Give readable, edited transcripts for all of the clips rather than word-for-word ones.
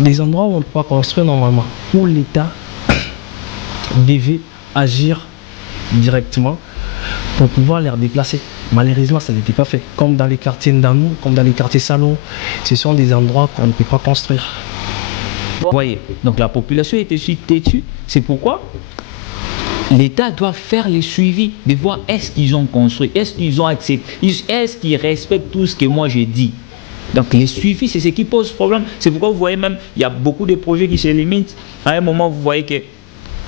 des endroits où on ne peut pas construire normalement, où l'État devait agir directement pour pouvoir les redéplacer. Malheureusement, ça n'était pas fait. Comme dans les quartiers Ndamou, comme dans les quartiers Salon, ce sont des endroits qu'on ne peut pas construire. Vous voyez, donc la population était têtue. C'est pourquoi l'État doit faire les suivis, de voir est-ce qu'ils ont construit, est-ce qu'ils ont accepté, est-ce qu'ils respectent tout ce que moi j'ai dit. Donc les suivis, c'est ce qui pose problème. C'est pourquoi vous voyez même, il y a beaucoup de projets qui se limitent. À un moment, vous voyez que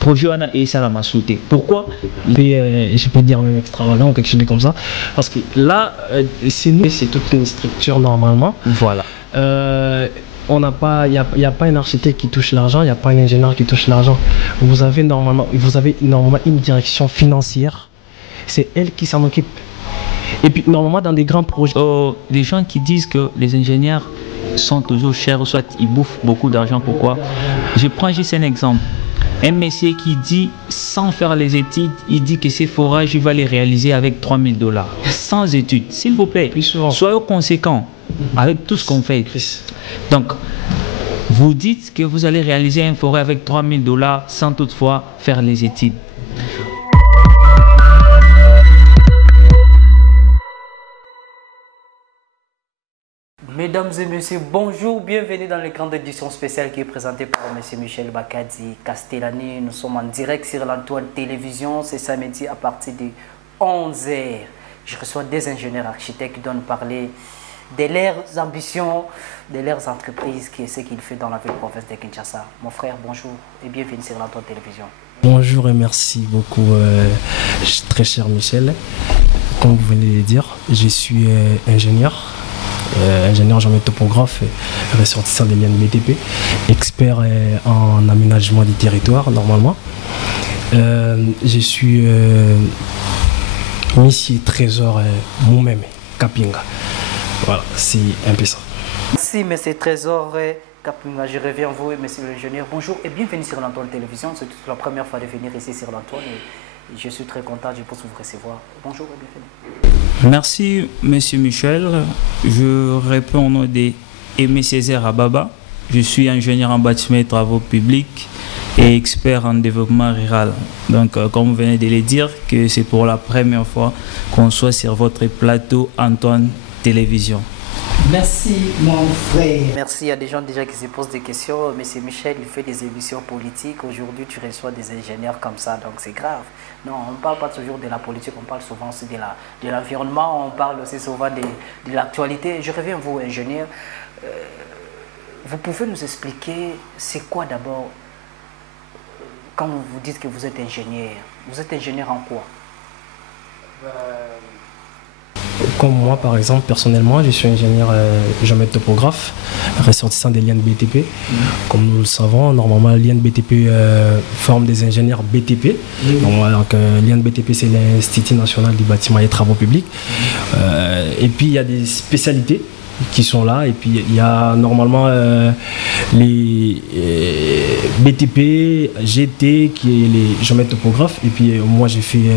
projet on a et ça m'a sauté. Pourquoi? Je peux dire même extravagant ou quelque chose comme ça. Parce que là, c'est nous, c'est toute une structure normalement. Voilà. On n'a pas, il n'y a pas un architecte qui touche l'argent, il n'y a pas un ingénieur qui touche l'argent. Vous avez normalement une direction financière. C'est elle qui s'en occupe. Et puis normalement dans des grands projets. Les gens qui disent que les ingénieurs sont toujours chers, soit ils bouffent beaucoup d'argent. Pourquoi? Je prends juste un exemple. Un messier qui dit, sans faire les études, il dit que ces forages, il va les réaliser avec 3000 $. Sans études, s'il vous plaît. Plus souvent. Soyez conséquents avec tout ce qu'on fait. Donc, vous dites que vous allez réaliser un forêt avec 3000 $ sans toutefois faire les études. Mesdames et messieurs, bonjour, bienvenue dans l'écran édition spéciale qui est présenté par M. Michel Bakadi Castellani. Nous sommes en direct sur l'Antoine Télévision, c'est samedi à partir de 11 h. Je reçois des ingénieurs architectes qui doivent nous parler de leurs ambitions, de leurs entreprises, qui est ce qu'ils font dans la ville province de Kinshasa. Mon frère, bonjour et bienvenue sur l'Antoine Télévision. Bonjour et merci beaucoup, très cher Michel. Comme vous venez de le dire, je suis ingénieur. Ingénieur géomètre topographe, ressortissant des liens de BTP, expert en aménagement du territoire normalement. Je suis Monsieur Trésor moi-même, Kapinga. Voilà, c'est un peu ça. Merci Monsieur Trésor Kapinga, je reviens à vous, Monsieur l'ingénieur. Bonjour et bienvenue sur l'Antoine Télévision. C'est la première fois de venir ici sur l'Antoine et je suis très content, je pense vous recevoir. Bonjour et bienvenue. Merci, Monsieur Michel. Je réponds au nom de Aimé Césaire Ababa. Je suis ingénieur en bâtiment et travaux publics et expert en développement rural. Donc, comme vous venez de le dire, que c'est pour la première fois qu'on soit sur votre plateau Antoine Télévision. Merci, mon frère. Merci, il y a des gens déjà qui se posent des questions. Monsieur Michel, il fait des émissions politiques. Aujourd'hui, tu reçois des ingénieurs comme ça, donc c'est grave. Non, on ne parle pas toujours de la politique, on parle souvent aussi de l'environnement, on parle aussi souvent de l'actualité. Je reviens à vous, ingénieur. Vous pouvez nous expliquer, c'est quoi d'abord, quand vous dites que vous êtes ingénieur en quoi? Comme moi, par exemple, personnellement, je suis ingénieur géomètre topographe, ressortissant des liens de BTP. Comme nous le savons, normalement, les liens de BTP forment des ingénieurs BTP. Donc, l'IN BTP, c'est l'Institut national du bâtiment et travaux publics. Et puis, il y a des spécialités qui sont là, et puis il y a normalement les BTP, GT qui est les géomètres topographes, et puis moi j'ai fait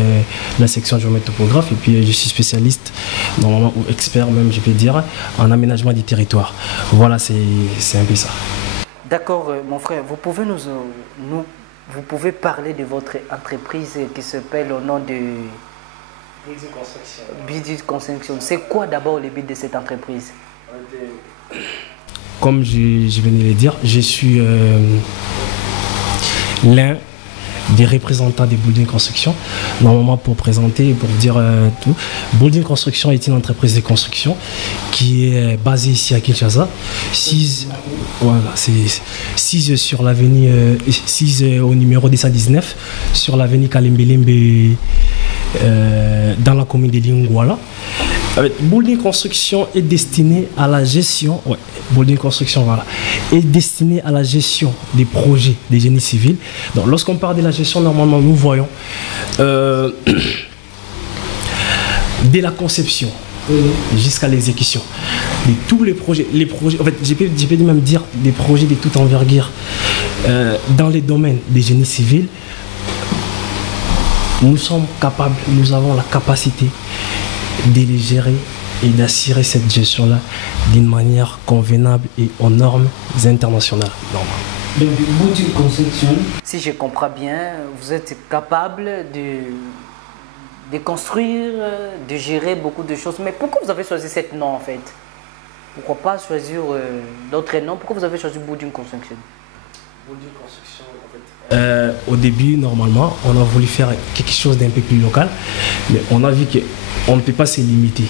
la section géomètre topographe, et puis je suis spécialiste normalement ou expert même je peux dire en aménagement du territoire. Voilà, c'est un peu ça. D'accord, mon frère, vous pouvez vous pouvez parler de votre entreprise qui s'appelle au nom de Bidi Construction. C'est quoi d'abord le but de cette entreprise? Comme je venais de le dire, je suis l'un des représentants de Building Construction. Normalement, pour présenter et pour dire tout, Building Construction est une entreprise de construction qui est basée ici à Kinshasa. 6 sur l'avenue 6 au numéro 219 sur l'avenue Kalembelembe dans la commune de Lingouala. Building Construction est destiné à la gestion, Building Construction, voilà, est destiné à la gestion des projets des génies civils. Donc, lorsqu'on parle de la gestion, normalement, nous voyons dès la conception jusqu'à l'exécution de tous les projets, en fait, je peux même dire des projets de toute envergure dans les domaines des génies civils. Nous sommes capables, nous avons la capacité de les gérer et d'assurer cette gestion-là d'une manière convenable et aux normes internationales. Donc, Building Construction, si je comprends bien, vous êtes capable de construire, de gérer beaucoup de choses. Mais pourquoi vous avez choisi cette nom en fait? Pourquoi pas choisir d'autres noms? Pourquoi vous avez choisi Building Construction? Building Construction, en fait. Au début, normalement, on a voulu faire quelque chose d'un peu plus local, mais on a vu qu'on ne peut pas se limiter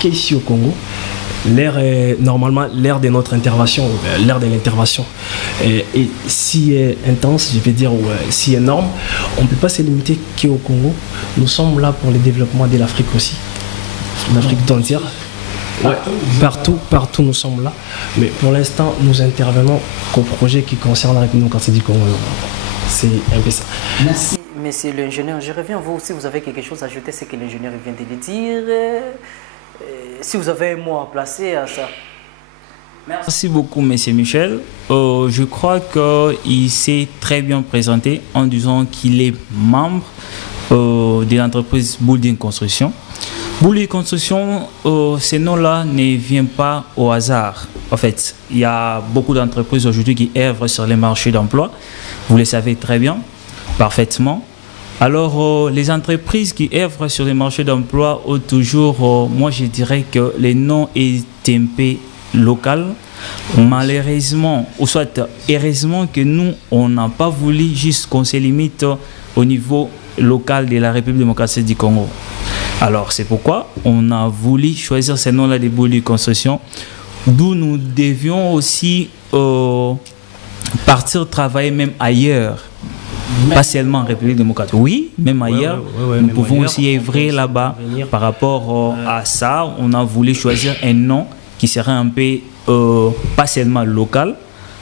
qu'ici au Congo. Normalement, l'ère de notre intervention, l'ère de l'intervention est si intense, je vais dire, ou si énorme, on ne peut pas se limiter qu'au Congo. Nous sommes là pour le développement de l'Afrique aussi, l'Afrique entière. Ouais, partout nous sommes là. Mais pour l'instant, nous intervenons qu'au projet qui concerne la République démocratique du Congo. C'est un peu ça. Merci, monsieur l'ingénieur. Je reviens à vous si vous avez quelque chose à ajouter, c'est que l'ingénieur vient de le dire. Si vous avez un mot à placer à ça. Merci beaucoup, monsieur Michel. Je crois qu'il s'est très bien présenté en disant qu'il est membre de l'entreprise Building Construction. Building Construction, ce nom-là ne vient pas au hasard. En fait, il y a beaucoup d'entreprises aujourd'hui qui œuvrent sur les marchés d'emploi. Vous le savez très bien, parfaitement. Alors, les entreprises qui œuvrent sur les marchés d'emploi ont toujours, moi je dirais que le nom est un peu local. Malheureusement, ou soit heureusement que nous, on n'a pas voulu juste qu'on se limite au niveau local de la République démocratique du Congo. Alors, c'est pourquoi on a voulu choisir ce nom-là de Building Construction, d'où nous devions aussi partir travailler même ailleurs. Pas seulement en République démocratique. Oui, même ailleurs. Nous pouvons aussi œuvrer là-bas. Par rapport à ça, on a voulu choisir un nom qui serait un peu, pas seulement local,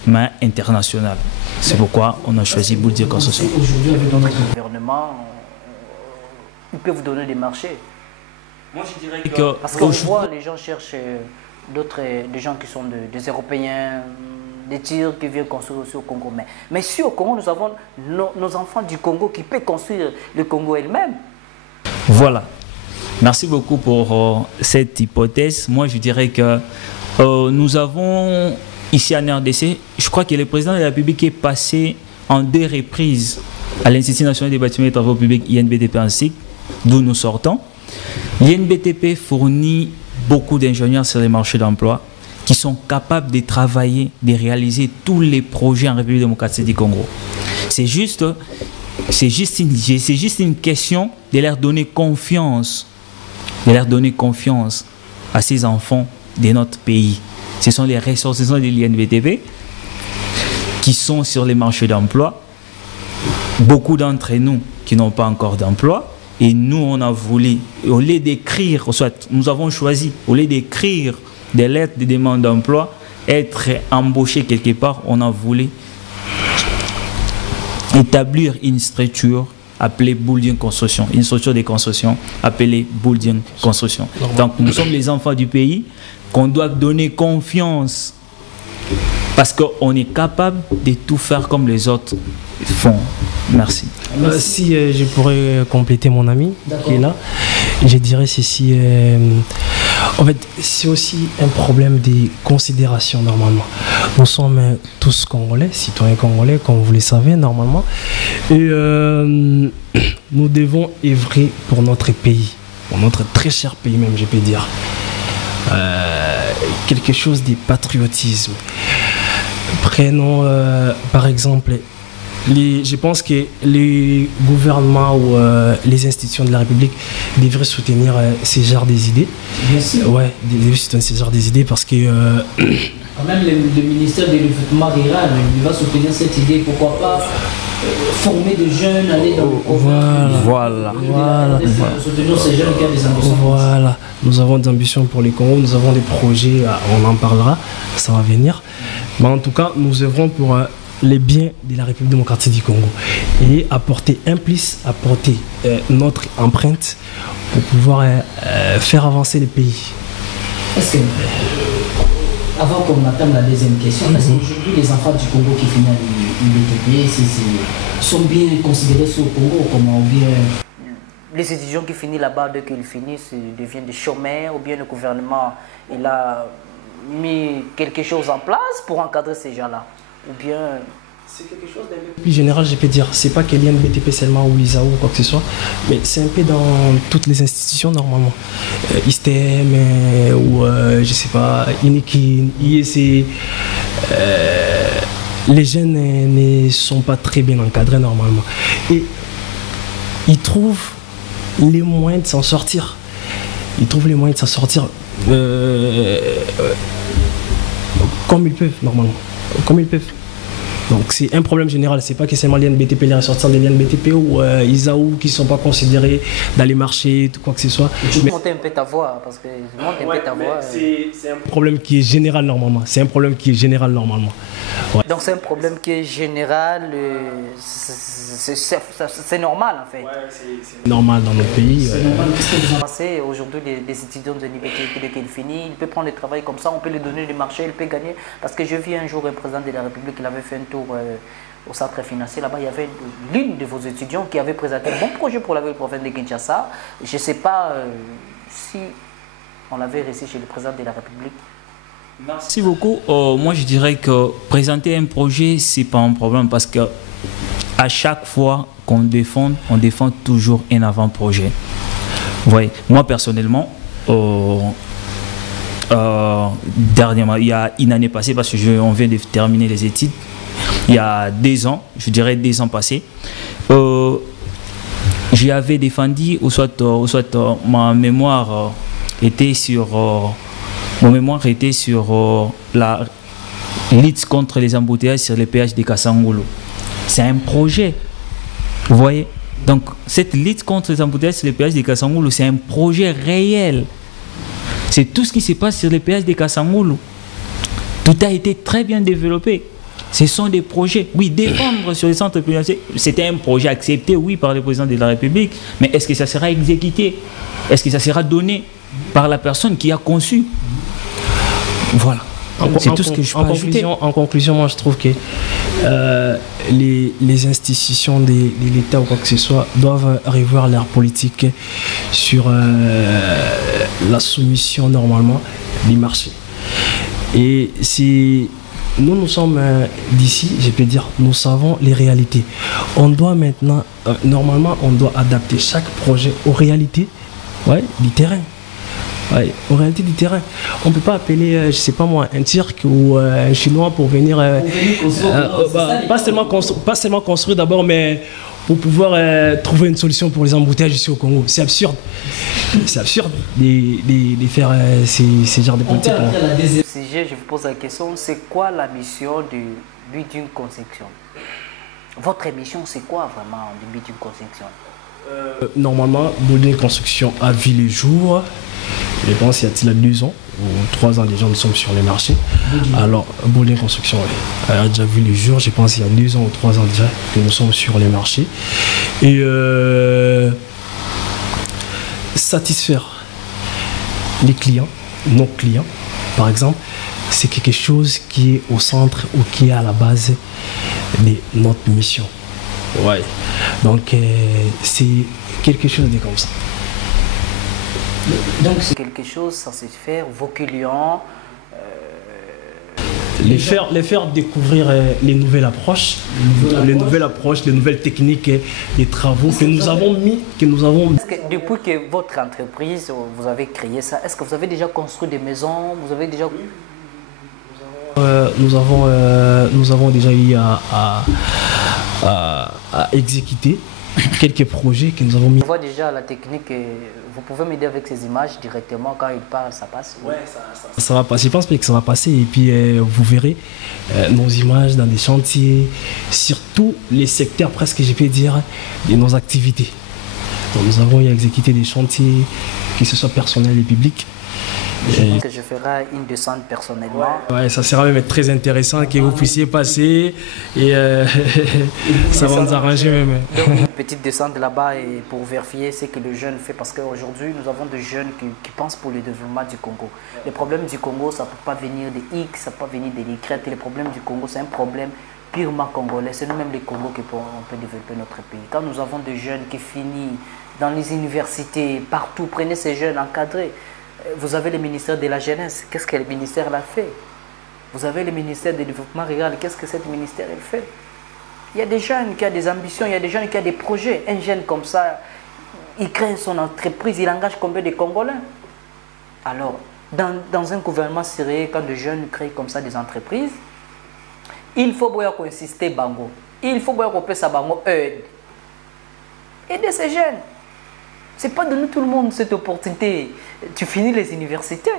mais international. C'est pourquoi on a choisi Building Construction. Aujourd'hui, avec notre gouvernement, il peut vous donner des marchés. Moi, je dirais que... Parce qu'on voit, les gens cherchent des gens qui sont des Européens, des Turcs qui viennent construire aussi au Congo. Mais ici au Congo, nous avons nos enfants du Congo qui peuvent construire le Congo elle-même. Voilà. Merci beaucoup pour cette hypothèse. Moi, je dirais que nous avons ici en RDC, je crois que le président de la République est passé en 2 reprises à l'Institut national des bâtiments et travaux publics INBTP en SIC, d'où nous sortons. L'INBTP fournit beaucoup d'ingénieurs sur les marchés d'emploi qui sont capables de travailler, de réaliser tous les projets en République démocratique du Congo. C'est juste une question de leur donner confiance, à ces enfants de notre pays. Ce sont les ressortissants de l'INBTP qui sont sur les marchés d'emploi. Beaucoup d'entre nous qui n'ont pas encore d'emploi. Et nous, on a voulu, au lieu d'écrire, soit nous avons choisi, au lieu d'écrire des lettres de demande d'emploi, être embauché quelque part, on a voulu établir une structure appelée Building Construction, une structure de construction appelée Building Construction. Donc nous sommes les enfants du pays qu'on doit donner confiance parce qu'on est capable de tout faire comme les autres font. Merci. Si je pourrais compléter mon ami qui est là, je dirais ceci. En fait, c'est aussi un problème de considération normalement. Nous sommes tous Congolais, citoyens congolais, comme vous le savez normalement. Et nous devons œuvrer pour notre pays, pour notre très cher pays même, je peux dire. Quelque chose de patriotisme. Prenons par exemple, je pense que les gouvernements ou les institutions de la République devraient soutenir ces genres des idées. Ouais, devraient soutenir ces genres des idées parce que... Quand même, le ministère du développement rural, il va soutenir cette idée. Pourquoi pas former des jeunes, aller dans le Congo. Voilà. Soutenir ces jeunes qui ont des ambitions. Voilà. Nous avons des ambitions pour les Congo, nous avons des projets, on en parlera, ça va venir. Mais en tout cas, nous œuvrons pour les biens de la République démocratique du Congo et apporter notre empreinte pour pouvoir faire avancer le pays. Est-ce que, avant qu'on attende la deuxième question, est-ce qu'aujourd'hui les enfants du Congo qui finissent l'IBTP sont bien considérés sur le Congo comme bien... les étudiants qui finissent là-bas, dès qu'ils finissent, ils deviennent des chômeurs, ou bien le gouvernement il a mis quelque chose en place pour encadrer ces gens-là, ou bien... C'est quelque chose d'un peu plus général, je peux dire. C'est pas que l'INBTP seulement ou l'ISAO ou quoi que ce soit, mais c'est un peu dans toutes les institutions normalement. ISTEM ou je sais pas, INEKIN, IEC. Les jeunes ne sont pas très bien encadrés normalement. Et ils trouvent les moyens de s'en sortir. Ils trouvent les moyens de s'en sortir comme ils peuvent normalement. Comme ils peuvent. Donc c'est un problème général, c'est pas que seulement l'INBTP, les ressortissants de l'INBTP ou ISAO qui ne sont pas considérés dans les marchés, quoi que ce soit. Tu peux monter un peu ta voix, parce que je monte un peu ta voix. C'est un problème qui est général normalement. C'est un problème qui est général normalement. Ouais. Donc c'est un problème qui est général, c'est normal en fait. Ouais, c'est normal dans notre pays. Aujourd'hui, les étudiants de l'INBTP, dès qu'ils finissent, ils peuvent prendre le travail comme ça, on peut les donner du marché, ils peuvent gagner. Parce que je vis un jour un président de la République, il avait fait un tour au centre financier. Là-bas, il y avait l'une de vos étudiants qui avait présenté un bon projet pour la ville province de Kinshasa. Je ne sais pas si on l'avait reçu chez le président de la République. Merci beaucoup. Moi, je dirais que présenter un projet, ce n'est pas un problème parce que à chaque fois qu'on défend, on défend toujours un avant-projet. Vous voyez, moi, personnellement, dernièrement, il y a une année passée, parce qu'on vient de terminer les études, il y a 2 ans, je dirais 2 ans passés, j'avais défendu, ou soit ma mémoire était sur... Mon mémoire était sur la lutte contre les embouteillages sur les péages de Kasangulu. C'est un projet, vous voyez. Donc, cette lutte contre les embouteillages sur les péages de Kasangulu, c'est un projet réel. C'est tout ce qui se passe sur les péages de Kasangulu. Tout a été très bien développé. Ce sont des projets. Oui, défendre sur les centres financiers, c'était un projet accepté, oui, par le président de la République. Mais est-ce que ça sera exécuté? Est-ce que ça sera donné par la personne qui a conçu? Voilà. C'est tout ce que je peux ajouter. En conclusion, moi je trouve que les institutions de l'État ou quoi que ce soit doivent revoir leur politique sur la soumission normalement du marché. Et si nous sommes d'ici, je peux dire, nous savons les réalités. On doit maintenant, normalement, on doit adapter chaque projet aux réalités du terrain. Ouais, en réalité du terrain. On ne peut pas appeler, je sais pas moi, un Turc ou un Chinois pour venir, pas seulement construire d'abord, mais pour pouvoir trouver une solution pour les embouteillages ici au Congo. C'est absurde. C'est absurde de faire ces genres de politiques. Je vous pose la question, c'est quoi la mission du but d'une construction? Votre mission, c'est quoi vraiment du but d'une construction? Normalement, Building Construction a vu le jour. Je pense qu'il y a 2 ans ou 3 ans déjà nous sommes sur les marchés. Alors Building Construction a déjà vu le jour. Je pense qu'il y a 2 ans ou 3 ans déjà que nous sommes sur les marchés. Et satisfaire les clients, nos clients par exemple, c'est quelque chose qui est au centre ou qui est à la base de notre mission. Ouais. Donc c'est quelque chose de comme ça. Donc c'est quelque chose censé faire vos clients. Les faire découvrir les nouvelles approches, les nouvelles techniques, les travaux que nous avons mis, Depuis que votre entreprise, vous avez créé ça, est-ce que vous avez déjà construit des maisons? Vous avez déjà... Nous avons déjà eu à exécuter quelques projets que nous avons mis. On voit déjà la technique, vous pouvez m'aider avec ces images directement, quand il parle, ça passe? Ouais, ça va passer, je pense que ça va passer et puis vous verrez nos images dans des chantiers, sur tous les secteurs presque, je peux dire, de nos activités. Donc, nous avons eu à exécuter des chantiers, que ce soit personnel et public. Je pense que je ferai une descente personnellement. Ouais, ça sera même très intéressant que vous puissiez passer et ça va nous arranger même. Donc, une petite descente là-bas et pour vérifier ce que le jeune fait, parce qu'aujourd'hui nous avons des jeunes qui pensent pour le développement du Congo. Les problèmes du Congo, ça ne peut pas venir des X, ça ne peut pas venir des Y. Les problèmes du Congo, c'est un problème purement congolais. C'est nous-mêmes les Congos qui on peut développer notre pays. Quand nous avons des jeunes qui finissent dans les universités, partout, prenez ces jeunes encadrés. Vous avez le ministère de la Jeunesse, qu'est-ce que le ministère l'a fait? Vous avez le ministère du Développement rural, qu'est-ce que ce ministère elle fait? Il y a des jeunes qui ont des ambitions, il y a des jeunes qui ont des projets. Un jeune comme ça, il crée son entreprise, il engage combien de Congolais? Alors, dans un gouvernement sérieux, quand des jeunes créent comme ça des entreprises, il faut bien insister bango. Il faut bien qu'on passe à bango aide. Aider ces jeunes. C'est pas donner tout le monde cette opportunité. Tu finis les universités.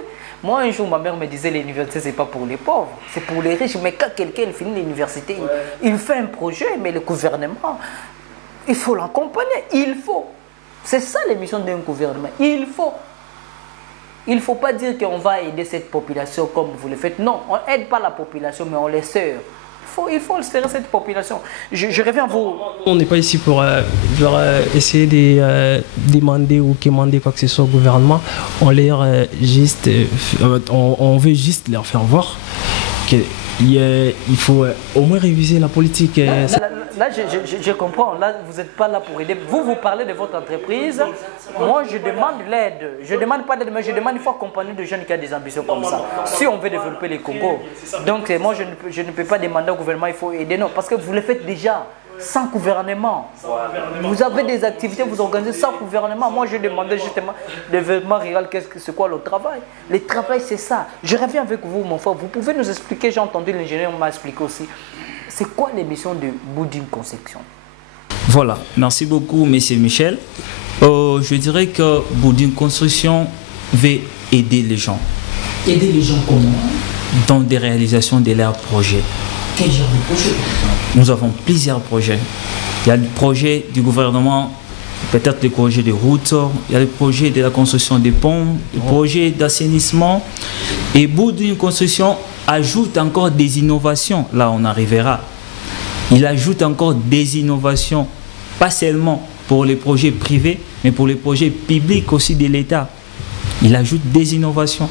Moi, un jour, ma mère me disait l'université, c'est pas pour les pauvres, c'est pour les riches. Mais quand quelqu'un finit l'université, il fait un projet, mais le gouvernement, il faut l'accompagner. Il faut. C'est ça l'émission d'un gouvernement. Il faut. Il ne faut pas dire qu'on va aider cette population comme vous le faites. Non, on n'aide pas la population, mais on les sert. Il faut serrer cette population. Je reviens à vous. On n'est pas ici pour essayer de demander ou commander quoi que ce soit au gouvernement. On veut juste leur faire voir qu'il faut au moins réviser la politique. Là, je comprends. Là, vous n'êtes pas là pour aider. Vous parlez de votre entreprise. Moi, je demande l'aide. Je ne demande pas d'aide, mais je demande, il faut accompagner des jeunes qui ont des ambitions comme ça. Si on veut développer les Congo. Donc, moi, je ne peux pas demander au gouvernement, il faut aider. Non, parce que vous le faites déjà sans gouvernement. Vous avez des activités, vous organisez sans gouvernement. Moi, je demandais justement, développement rural, c'est quoi le travail? Le travail, c'est ça. Je reviens avec vous, mon frère. Vous pouvez nous expliquer, j'ai entendu l'ingénieur m'a expliqué aussi. C'est quoi l'émission de Boudin Conception? Voilà, merci beaucoup, M. Michel. Je dirais que Boudin Construction veut aider les gens. Aider les gens comment? Dans des réalisations de leurs projets. Quel genre de projet? Nous avons plusieurs projets. Il y a le projet du gouvernement, peut-être le projet de routes, il y a le projet de la construction des ponts, le projet d'assainissement. Et Boudin Construction ajoute encore des innovations, là on arrivera. Il ajoute encore des innovations, pas seulement pour les projets privés, mais pour les projets publics aussi de l'État. Il ajoute des innovations.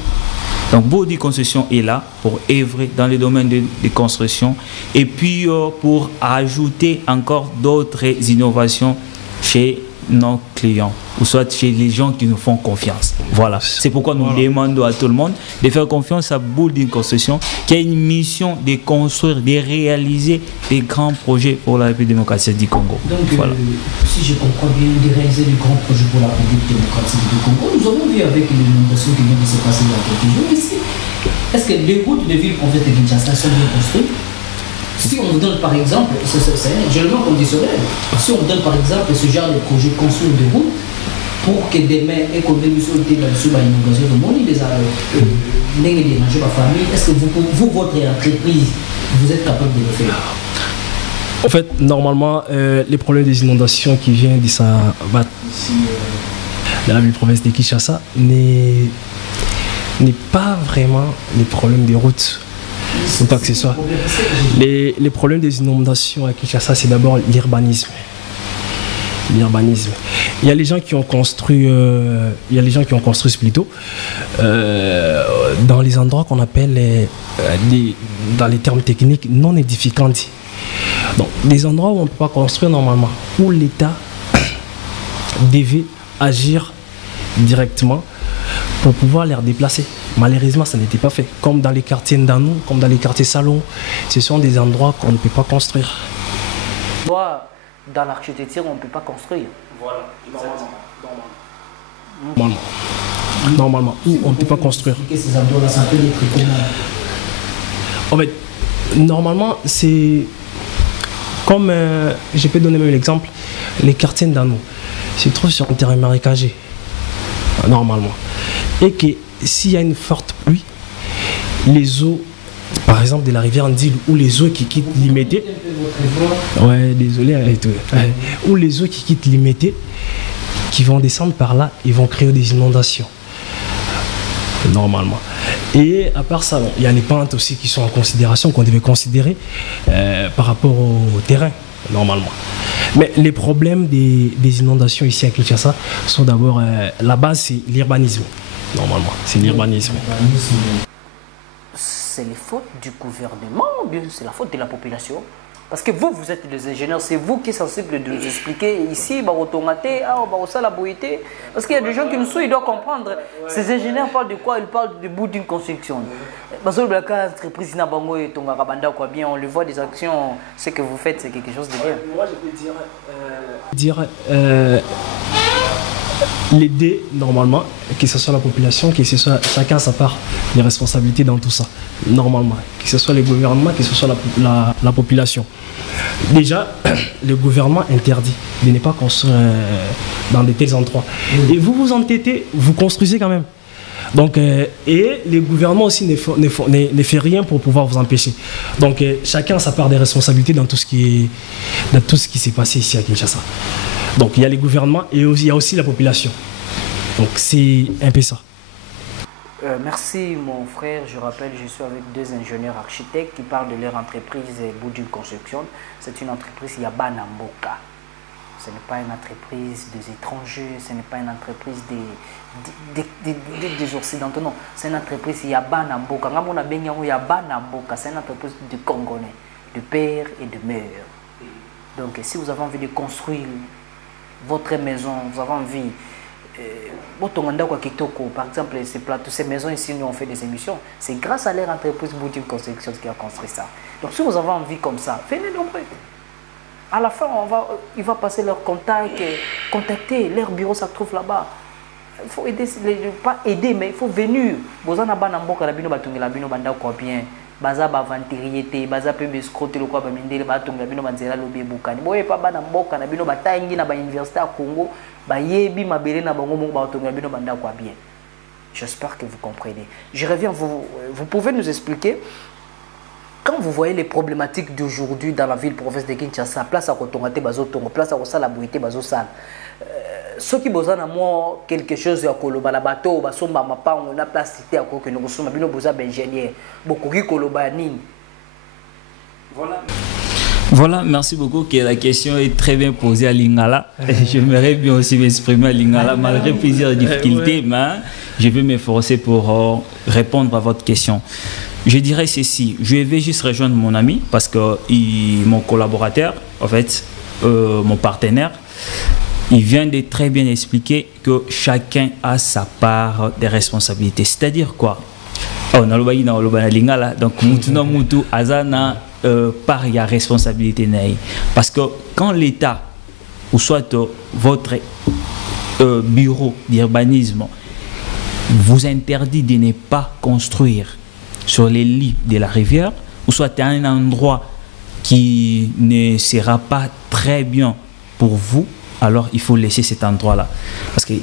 Donc Boudin Construction est là pour œuvrer dans le domaine de construction et puis pour ajouter encore d'autres innovations chez nos clients ou soit chez les gens qui nous font confiance. Voilà. C'est pourquoi nous demandons à tout le monde de faire confiance à Boudin Construction qui a une mission de construire, de réaliser des grands projets pour la République démocratique du Congo. Donc, voilà. Si je comprends bien, de réaliser des grands projets pour la République démocratique du Congo. Nous avons vu avec l'inondation qui vient de se passer il y a quelques jours ici. Est-ce que les routes de ville province de Kinshasa sont bien construites? Si on vous donne par exemple, c'est un élément conditionnel, si on vous donne par exemple ce genre de projet construire des routes pour que demain, économie soit là-dessus, l'inondation de monde, les déranger ma famille, est-ce que vous, votre entreprise, vous êtes capable de le faire? En fait, normalement, les problèmes des inondations qui viennent de la ville province de Kinshasa n'est pas vraiment les problèmes des routes. Ou pas que ce soit. Les problèmes des inondations à Kinshasa, c'est d'abord l'urbanisme. L'urbanisme. Il y a les gens qui ont construit, plutôt dans les endroits qu'on appelle, dans les termes techniques, non édificantes. Donc, des endroits où on ne peut pas construire normalement, où l'État devait agir directement pour pouvoir les déplacer. Malheureusement, ça n'était pas fait. Comme dans les quartiers Ndanou, comme dans les quartiers Salon, ce sont des endroits qu'on ne peut pas construire. Dans l'architecture, on ne peut pas construire. Voilà, normalement, où on ne peut pas construire. Ces endroits-là, ça peut être comment? En fait, normalement, c'est comme, je peux donner même l'exemple, les quartiers Ndanou se trouvent sur un terrain marécagé, normalement. Et que s'il y a une forte pluie, les eaux, par exemple de la rivière Ndil, ou les eaux qui quittent Limété, ou les eaux qui quittent Limété, qui vont descendre par là, ils vont créer des inondations, normalement. Et à part ça, il y a les pentes aussi qui sont en considération, qu'on devait considérer par rapport au terrain, normalement. Mais les problèmes des inondations ici à Kinshasa sont d'abord, la base c'est l'urbanisme. Normalement, c'est l'urbanisme. C'est les fautes du gouvernement ou bien c'est la faute de la population? Parce que vous, vous êtes des ingénieurs, c'est vous qui êtes sensible de nous expliquer ici, la boïté. Parce qu'il y a des gens qui nous sont, ils doivent comprendre. Ces ingénieurs parlent de quoi? Ils parlent du bout d'une construction. Parce que l'entreprise bien, on le voit des actions, ce que vous faites, c'est quelque chose de bien. Moi, je peux dire l'aider normalement, que ce soit la population, que ce soit chacun sa part des responsabilités dans tout ça, normalement, que ce soit les gouvernements, que ce soit la population. Déjà, le gouvernement interdit de ne pas construire dans de tels endroits. Et vous vous entêtez, vous construisez quand même. Donc, et le gouvernement aussi ne fait rien pour pouvoir vous empêcher. Donc, chacun a sa part des responsabilités dans tout ce qui s'est passé ici à Kinshasa. Donc, il y a les gouvernements et il y a aussi la population. Donc, c'est un peu ça. Merci mon frère, je rappelle, je suis avec deux ingénieurs architectes qui parlent de leur entreprise Boudjul Construction. C'est une entreprise Yabana Mboka. Ce n'est pas une entreprise des étrangers, ce n'est pas une entreprise des Occidentaux, non. C'est une entreprise Yabana Mboka. C'est une entreprise de Congolais, de père et de mère. Donc si vous avez envie de construire votre maison, vous avez envie... par exemple, ces maisons ici, nous on fait des émissions. C'est grâce à leur entreprise Boudjul Construction qui a construit ça. Donc si vous avez envie comme ça, venez nombreux. À la fin, il va passer leur contact, contacter, leur bureau, ça se trouve là-bas. Il faut aider, pas aider, mais il faut venir. Vous avez bien. Baza ba vantiriete, baza pe bescrote le quoi ba mindele ba tonga bino banzela lobi bukani. Boye pa bana mboka na bino batangi na ba université à Congo, ba yebi mabele na bango mo ba tonga bino banda quoi bien. J'espère que vous comprenez. Je reviens, vous pouvez nous expliquer quand vous voyez les problématiques d'aujourd'hui dans la ville province de Kinshasa, place à Kotongate bazo tongo, place à Osala Bouité bazo sal. Ceux qui besoin à moi quelque chose à Koloba la bateau, basomba mapa on a place cité à quoi que nous sommes bino besoin d'ingénieur. Beaucoup qui Koloba nin. Voilà, merci beaucoup. Que la question est très bien posée à Lingala. J'aimerais bien aussi m'exprimer à Lingala, malgré plusieurs difficultés, mais je vais m'efforcer pour répondre à votre question. Je dirais ceci, je vais juste rejoindre mon ami, parce que mon collaborateur, en fait, mon partenaire, il vient de très bien expliquer que chacun a sa part des responsabilités. C'est-à-dire quoi? Donc, Mutu Azana part il y a responsabilité. Parce que quand l'État, ou soit votre bureau d'urbanisme, vous interdit de ne pas construire sur les lits de la rivière, ou soit à un endroit qui ne sera pas très bien pour vous, alors il faut laisser cet endroit-là. Parce que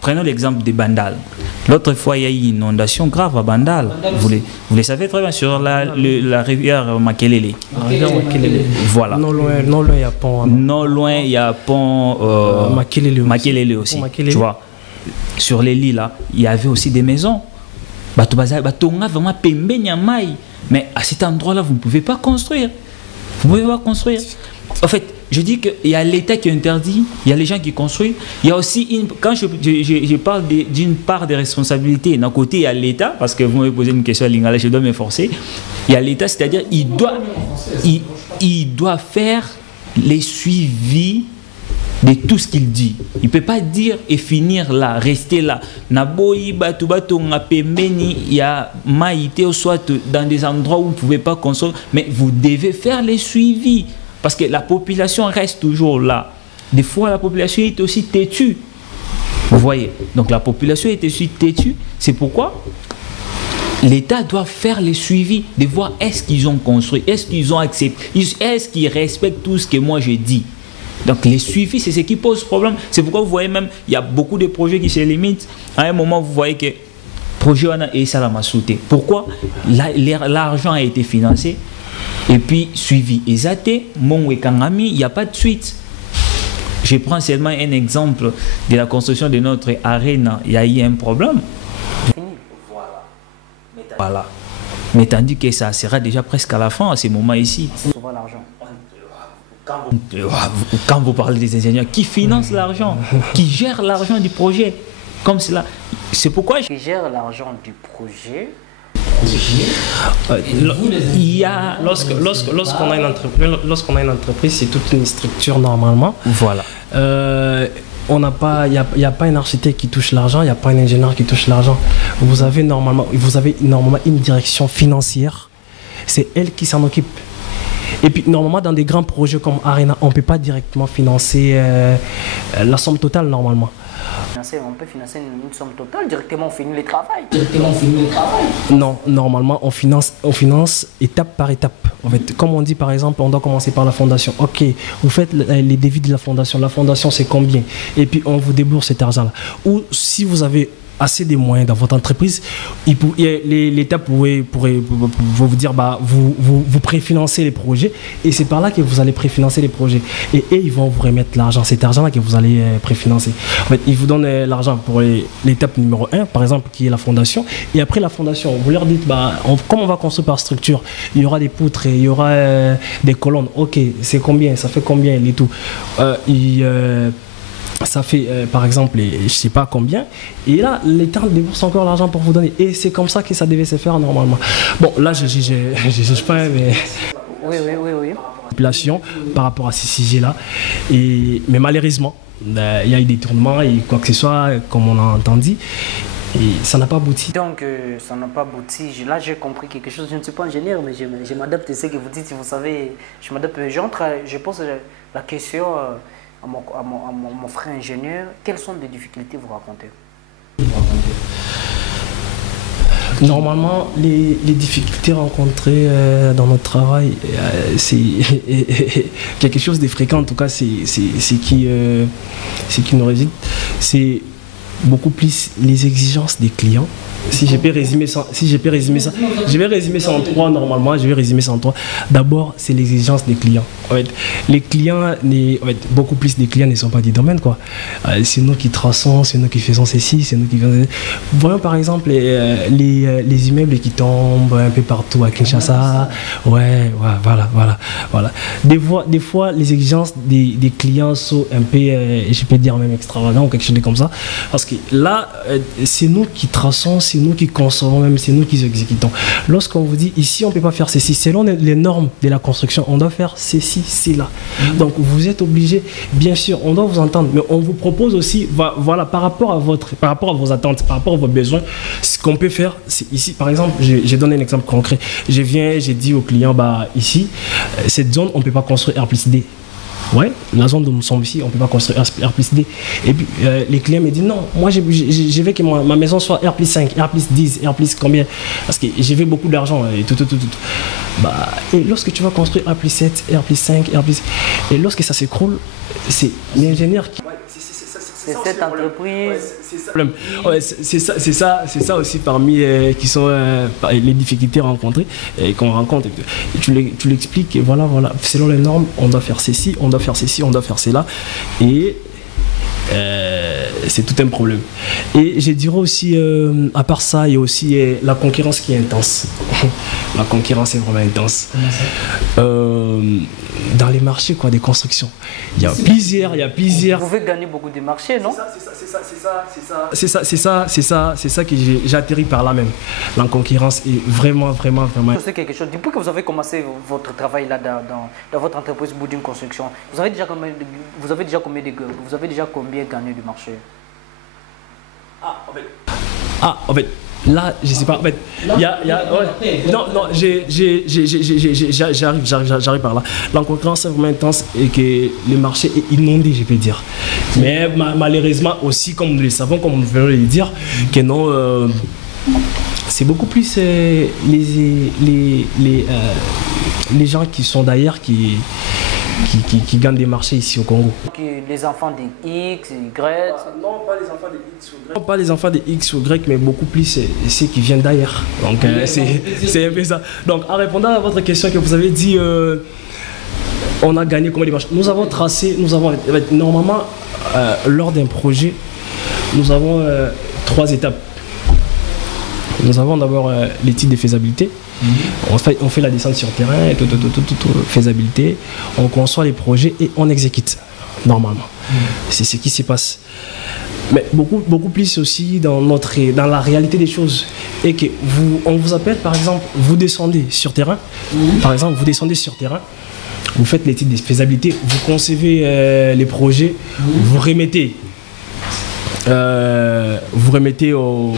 prenons l'exemple de Bandal. L'autre fois, il y a eu une inondation grave à Bandal. Vous le savez très bien, sur la rivière Makelele. Voilà. Non loin, il y a pont. Non loin, il y a pont Makelele aussi. Tu vois, sur les lits là, il y avait aussi des maisons. Mais à cet endroit-là, vous ne pouvez pas construire. Vous ne pouvez pas construire. En fait, je dis qu'il y a l'État qui interdit, il y a les gens qui construisent. Il y a aussi, quand je parle d'une part de responsabilité, d'un côté, il y a l'État, parce que vous m'avez posé une question à Lingala, je dois m'efforcer. Il y a l'État, c'est-à-dire il doit faire les suivis de tout ce qu'il dit. Il ne peut pas dire et finir là, rester là. Il y a maïté, soit dans des endroits où vous ne pouvez pas construire, mais vous devez faire les suivis. Parce que la population reste toujours là. Des fois, la population est aussi têtue. Vous voyez? Donc, la population est aussi têtue. C'est pourquoi l'État doit faire les suivis de voir est-ce qu'ils ont construit, est-ce qu'ils ont accepté, est-ce qu'ils respectent tout ce que moi je dis. Donc, les suivis, c'est ce qui pose problème. C'est pourquoi vous voyez même, il y a beaucoup de projets qui se limitent. À un moment, vous voyez que le projet est salamasuté. Pourquoi? L'argent a été financé. Et puis, suivi Ezate, mon Wekangami, il n'y a pas de suite. Je prends seulement un exemple de la construction de notre arène. Il y a eu un problème. Voilà. Mais tandis que ça sera déjà presque à la fin, à ce moment ici. Quand vous parlez des ingénieurs, qui financent l'argent, qui gèrent l'argent du projet, comme cela. C'est pourquoi... Qui gère l'argent du projet. Lorsqu'on a une entreprise, c'est toute une structure normalement. Voilà. Il n'y a pas un architecte qui touche l'argent, il n'y a pas un ingénieur qui touche l'argent. Vous avez normalement une direction financière, c'est elle qui s'en occupe. Et puis normalement dans des grands projets comme Arena, on ne peut pas directement financer la somme totale normalement. On peut financer une somme totale, directement on finit le travail. Non, normalement on finance étape par étape. En fait, comme on dit par exemple, on doit commencer par la fondation. Ok, vous faites les devis de la fondation c'est combien? Et puis on vous débourse cet argent-là. Ou si vous avez assez de moyens dans votre entreprise, l'État pourrait vous dire vous préfinancez les projets et c'est par là que vous allez préfinancer les projets et ils vont vous remettre l'argent, cet argent là que vous allez préfinancer. En fait, ils vous donnent l'argent pour l'étape numéro 1 par exemple qui est la fondation, et après la fondation vous leur dites comme on va construire par structure, il y aura des poutres, il y aura des colonnes, ok, c'est combien, ça fait combien et tout, ça fait par exemple je sais pas combien, et là l'État débourse encore l'argent pour vous donner, et c'est comme ça que ça devait se faire normalement. Bon là je pas mais oui. Population par rapport à ces sujets là, mais malheureusement il y a eu des tournements et quoi que ce soit comme on a entendu, et ça n'a pas abouti. Donc ça n'a pas abouti. Là j'ai compris quelque chose. Je ne suis pas ingénieur, mais je m'adapte à ce que vous dites. Vous savez, je m'adapte. Je pose la question à mon frère ingénieur. Quelles sont les difficultés vous racontez? Normalement, les difficultés rencontrées dans notre travail, c'est quelque chose de fréquent. En tout cas, c'est qui nous réside. C'est beaucoup plus les exigences des clients. Si je peux résumer ça, je vais résumer ça en trois normalement. D'abord, c'est l'exigence des clients. En fait, les clients, beaucoup plus des clients ne sont pas du domaine, quoi. C'est nous qui traçons, c'est nous qui faisons ceci, c'est nous qui faisons. Voyons par exemple les immeubles qui tombent un peu partout à Kinshasa. Ouais, voilà. Des fois, les exigences des clients sont un peu, je peux dire même extravagants ou quelque chose comme ça, parce que là, c'est nous qui traçons. C'est nous qui concevons, même c'est nous qui exécutons. Lorsqu'on vous dit ici on ne peut pas faire ceci, selon les normes de la construction, on doit faire ceci, cela. Donc vous êtes obligé, bien sûr, on doit vous entendre, mais on vous propose aussi, voilà, par rapport à vos attentes, par rapport à vos besoins, ce qu'on peut faire, c'est ici, par exemple, j'ai donné un exemple concret. J'ai dit au client, ici, cette zone, on ne peut pas construire R+D. Ouais, la zone où nous sommes ici, on ne peut pas construire R+D. Et puis les clients me disent non, moi je veux que ma maison soit R+5, R+10, R+, combien, parce que j'ai vu beaucoup d'argent et tout. Et lorsque tu vas construire R+7, R+5, R+, et lorsque ça s'écroule, c'est l'ingénieur qui... C'est cette entreprise. C'est ça aussi parmi qui sont les difficultés rencontrées et qu'on rencontre. Et tu l'expliques et voilà, selon les normes, on doit faire ceci, on doit faire cela. Et c'est tout un problème. Et je dirais aussi, à part ça, il y a aussi la concurrence qui est intense. La concurrence est vraiment intense. Dans les marchés des constructions. Il y a plusieurs. Vous pouvez gagner beaucoup de marchés, non? C'est ça que j'ai atterri par là même. La concurrence est vraiment. C'est quelque chose. Depuis que vous avez commencé votre travail là dans votre entreprise Boudin Construction, vous avez déjà combien gagné du marché? En fait, là, je sais pas. En fait, j'arrive par là. La concurrence est vraiment intense et que le marché est inondé, je peux dire. Mais malheureusement aussi, comme nous le savons, comme nous venons de le dire, que non, c'est beaucoup plus les gens qui sont d'ailleurs qui gagnent des marchés ici au Congo. Les enfants des X, Y. Non, pas les enfants des X ou Y. Pas les enfants des X ou Y, mais beaucoup plus ceux qui viennent d'ailleurs. Donc c'est un peu ça. Donc en répondant à votre question que vous avez dit, on a gagné combien de marchés? Nous avons tracé, normalement, lors d'un projet, nous avons 3 étapes. Nous avons d'abord l'étude de faisabilité. On fait la descente sur terrain, faisabilité, on conçoit les projets et on exécute normalement. C'est ce qui se passe. mais beaucoup plus aussi dans la réalité des choses. Et que on vous appelle, par exemple, vous descendez sur terrain, vous faites l'étude de faisabilité, vous concevez les projets, vous remettez au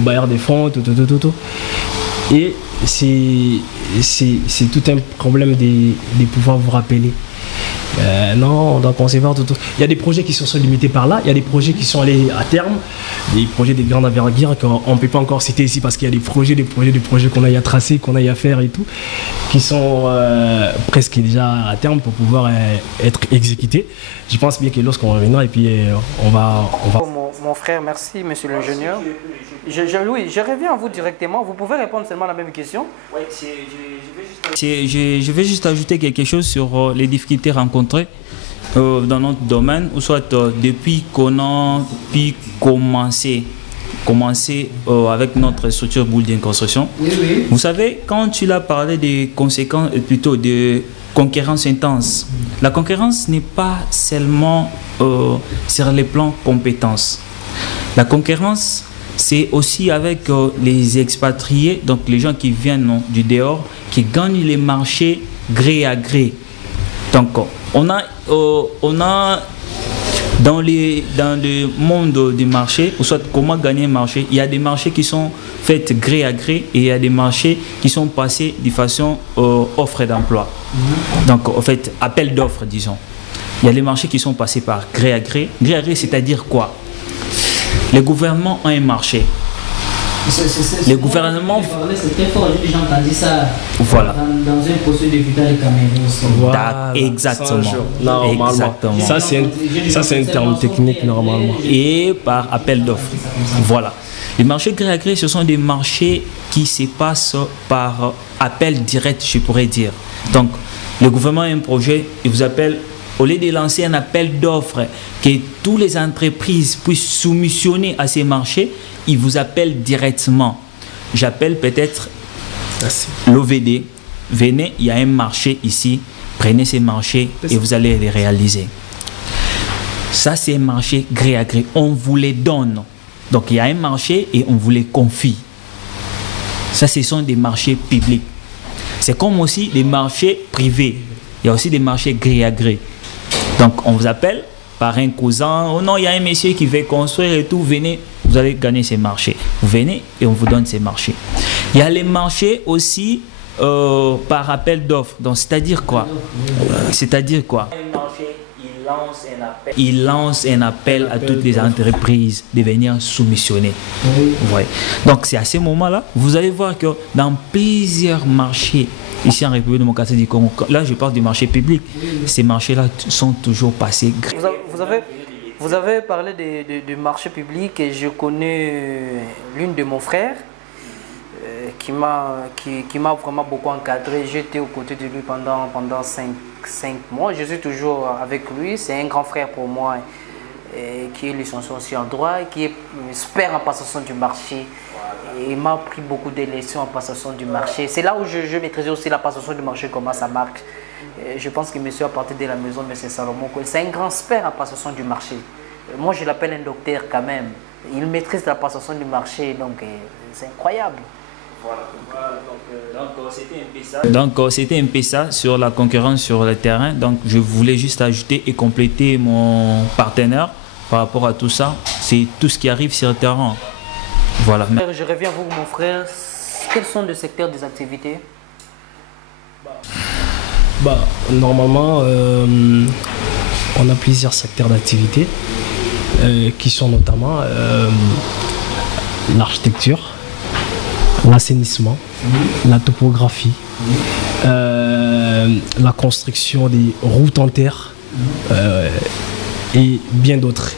bailleur des fonds, tout. Et c'est tout un problème de pouvoir vous rappeler. Non, on doit concevoir tout. Il y a des projets qui sont limités par là, il y a des projets qui sont allés à terme, des projets de grande envergure qu'on ne peut pas encore citer ici parce qu'il y a des projets qu'on a à tracer, qu'on a à faire et tout, qui sont presque déjà à terme pour pouvoir être exécutés. Je pense bien que lorsqu'on reviendra et puis on va... Mon frère, merci monsieur l'ingénieur. Oui, je reviens à vous directement. Vous pouvez répondre seulement à la même question. Oui, je vais juste ajouter quelque chose sur les difficultés rencontrées dans notre domaine, ou soit depuis qu'on a pu commencer avec notre structure Building Construction. Oui. Vous savez, quand tu l'as parlé des conséquences, plutôt de concurrence intense, la concurrence n'est pas seulement sur les plans compétences. La concurrence, c'est aussi avec les expatriés, donc les gens qui viennent du dehors, qui gagnent les marchés gré à gré. Donc, on a dans le monde du marché, ou soit comment gagner un marché, il y a des marchés qui sont faits gré à gré et il y a des marchés qui sont passés de façon offre d'emploi. Donc, en fait, appel d'offres, disons. Il y a les marchés qui sont passés par gré à gré. Gré à gré, c'est-à-dire quoi? Les gouvernements ont un marché. Les gouvernements... C'est très fort, j'ai déjà entendu ça. Voilà. Dans un procès de Vital Cameroun. Voilà. Exactement. Exactement. Ça, c'est un terme technique normalement. Et par appel d'offres. Voilà. Les marchés gré à gré, ce sont des marchés qui se passent par appel direct, je pourrais dire. Donc, le gouvernement a un projet, il vous appelle, au lieu de lancer un appel d'offres, que toutes les entreprises puissent soumissionner à ces marchés, il vous appelle directement. J'appelle peut-être l'OVD. Venez, il y a un marché ici, prenez ces marchés et vous allez les réaliser. Ça, c'est un marché gré à gré. On vous les donne. Donc, il y a un marché et on vous les confie. Ça, ce sont des marchés publics. C'est comme aussi des marchés privés. Il y a aussi des marchés gré à gré. Donc, on vous appelle par un cousin. Oh non, il y a un monsieur qui veut construire et tout. Venez, vous allez gagner ces marchés. Vous venez et on vous donne ces marchés. Il y a les marchés aussi par appel d'offres. Donc, c'est-à-dire quoi? C'est-à-dire quoi? Il lance un appel à toutes les entreprises de venir soumissionner. Ouais. Donc, c'est à ce moment-là, vous allez voir que dans plusieurs marchés, ici en République démocratique du Congo, là je parle du marché public, ces marchés-là sont toujours passés. Vous avez parlé du marché public et je connais l'une de mon frère qui m'a vraiment beaucoup encadré. J'étais aux côtés de lui pendant 5 mois. Je suis toujours avec lui. C'est un grand frère pour moi qui est licencié aussi en droit et qui est expert en passation du marché. Et il m'a appris beaucoup de leçons en passation du marché. C'est là où je maîtrisais aussi la passation du marché, comment ça marche. Je pense que monsieur à partir de la maison, M. Salomon, c'est un grand expert en passation du marché. Moi, je l'appelle un docteur quand même. Il maîtrise la passation du marché, donc c'est incroyable. Donc c'était un peu ça sur la concurrence sur le terrain. Donc je voulais juste ajouter et compléter mon partenaire par rapport à tout ça. C'est tout ce qui arrive sur le terrain. Voilà. Je reviens à vous, mon frère. Quels sont les secteurs des activités? Normalement, on a plusieurs secteurs d'activité qui sont notamment l'architecture, l'assainissement, la topographie, la construction des routes en terre et bien d'autres.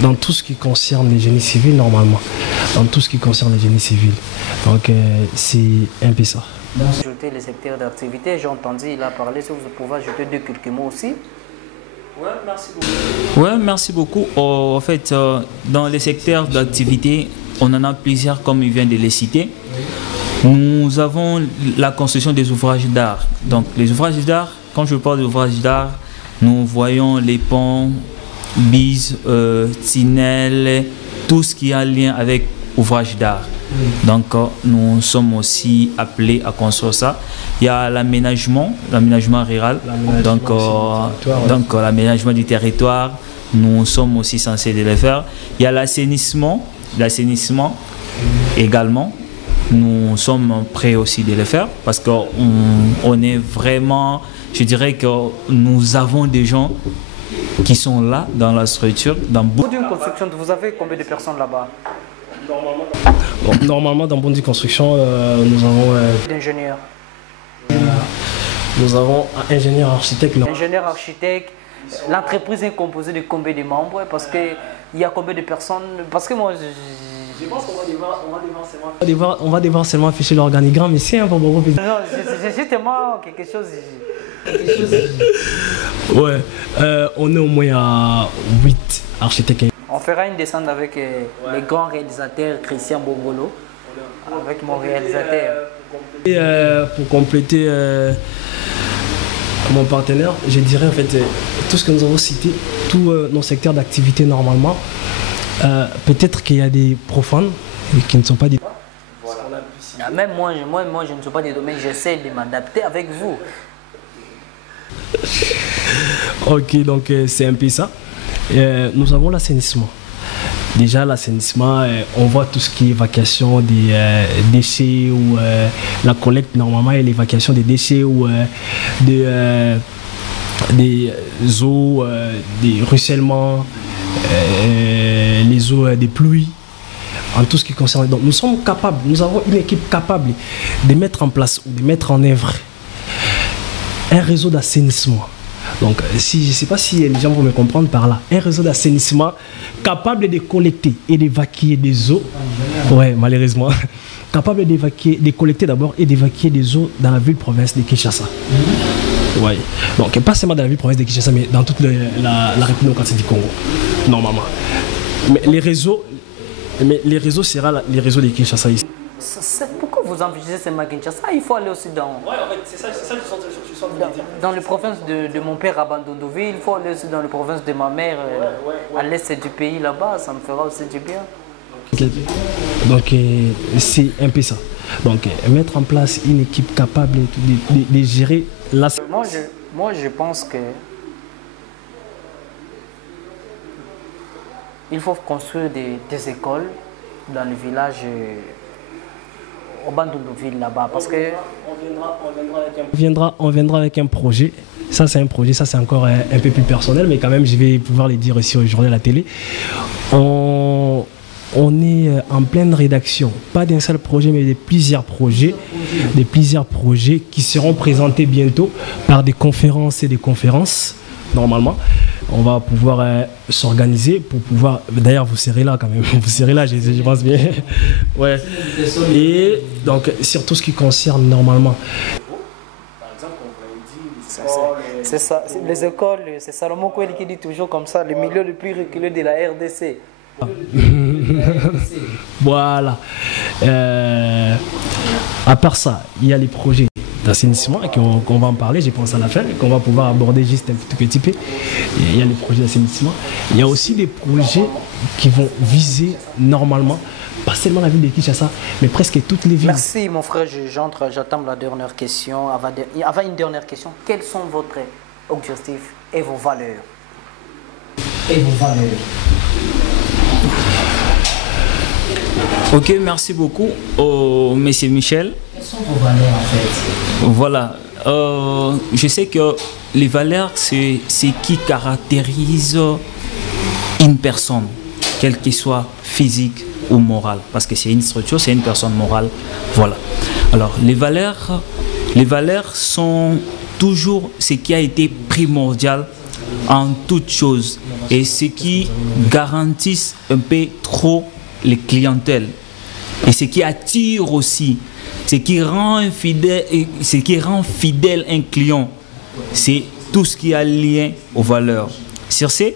Dans tout ce qui concerne les génies civils, normalement. Dans tout ce qui concerne les génies civils. Donc, c'est un peu ça. Ajouter les secteurs d'activité, j'ai entendu, il a parlé, si vous pouvez ajouter quelques mots aussi. Ouais, merci beaucoup. Ouais, merci beaucoup. En fait, dans les secteurs d'activité, on en a plusieurs, comme il vient de les citer. Nous avons la construction des ouvrages d'art. Donc, les ouvrages d'art, quand je parle d'ouvrages d'art, nous voyons les ponts, bise, tinelle, tout ce qui a lien avec ouvrage d'art. Donc nous sommes aussi appelés à construire ça. Il y a l'aménagement rural, donc l'aménagement du territoire, nous sommes aussi censés de le faire. Il y a l'assainissement également, nous sommes prêts aussi de le faire parce qu'on est vraiment, je dirais que nous avons des gens qui sont là dans la structure. Dans Bondi Construction, vous avez combien de personnes là-bas? Normalement, dans Bondi Construction, nous avons d'ingénieurs. Nous avons un ingénieur architecte. Ingénieur architecte, l'entreprise est composée de combien de membres? Parce qu'il y a combien de personnes? Parce que moi, je pense on va devoir seulement afficher l'organigramme ici. Hein, pour non, c'est justement quelque chose. Ouais, on est au moins à 8 architectes. On fera une descente avec les grands réalisateurs Christian Bobolo, avec mon réalisateur. Et pour compléter mon partenaire, je dirais en fait tout ce que nous avons cité, tous nos secteurs d'activité normalement. Peut-être qu'il y a des profanes qui ne sont pas des... Voilà. Même moi, je ne suis pas des domaines, j'essaie de m'adapter avec vous. Ok, donc c'est un peu ça. Nous avons l'assainissement. Déjà, l'assainissement, on voit tout ce qui est évacuation des déchets ou la collecte normalement et l'évacuation des déchets ou des eaux, des ruissellements, les eaux des pluies, en tout ce qui concerne. Donc, nous sommes capables, nous avons une équipe capable de mettre en place ou de mettre en œuvre un réseau d'assainissement. Donc, si, je ne sais pas si les gens vont me comprendre par là. Un réseau d'assainissement capable de collecter et d'évacuer des eaux. Ouais, malheureusement. Capable de collecter d'abord et d'évacuer des eaux dans la ville-province de Kinshasa. Ouais. Donc, pas seulement dans la ville-province de Kinshasa, mais dans toute la République démocratique du Congo, normalement. Mais les réseaux sera les réseaux de Kinshasa ici. Pourquoi vous envisagez ces Kinshasa? Il faut aller aussi dans... Ouais, en fait, c'est ça dans les provinces de mon père à Bandondoville, il faut aller aussi dans les provinces de ma mère à l'est du pays là-bas, ça me fera aussi du bien. Donc c'est un peu ça. Donc mettre en place une équipe capable de gérer la... Moi je pense que il faut construire des écoles dans les villages au Bandondoville là-bas parce que on viendra avec un projet. Ça c'est un projet, ça c'est encore un peu plus personnel, mais quand même je vais pouvoir le dire aussi aujourd'hui à la télé. On est en pleine rédaction, pas d'un seul projet, mais de plusieurs projets qui seront présentés bientôt par des conférences et des conférences. Normalement, on va pouvoir s'organiser pour pouvoir... D'ailleurs, vous serez là quand même. Vous serez là, je pense bien. Ouais. Et donc, sur tout ce qui concerne normalement... Par exemple, on va dire... C'est ça. Les écoles, c'est Salomon Koueli qui dit toujours comme ça, le milieu le plus reculé de la RDC. Voilà. À part ça, il y a les projets d'assainissement qu'on va en parler, je pense à la fin, qu'on va pouvoir aborder juste un tout petit peu. Il y a les projets d'assainissement. Il y a aussi des projets qui vont viser normalement, pas seulement la ville de Kinshasa, mais presque toutes les villes. Merci mon frère, j'attends la dernière question. Avant une dernière question, quels sont vos objectifs et vos valeurs? Ok, merci beaucoup, monsieur Michel. Quelles sont vos valeurs en fait? Voilà, je sais que les valeurs, c'est ce qui caractérise une personne, quelle qu'elle soit physique ou morale, parce que c'est une structure, c'est une personne morale. Voilà. Alors, les valeurs sont toujours ce qui a été primordial en toute chose et ce qui garantissent un peu trop les clientèles et ce qui attire aussi, ce qui rend fidèle un client, c'est tout ce qui a lien aux valeurs. Sur ce,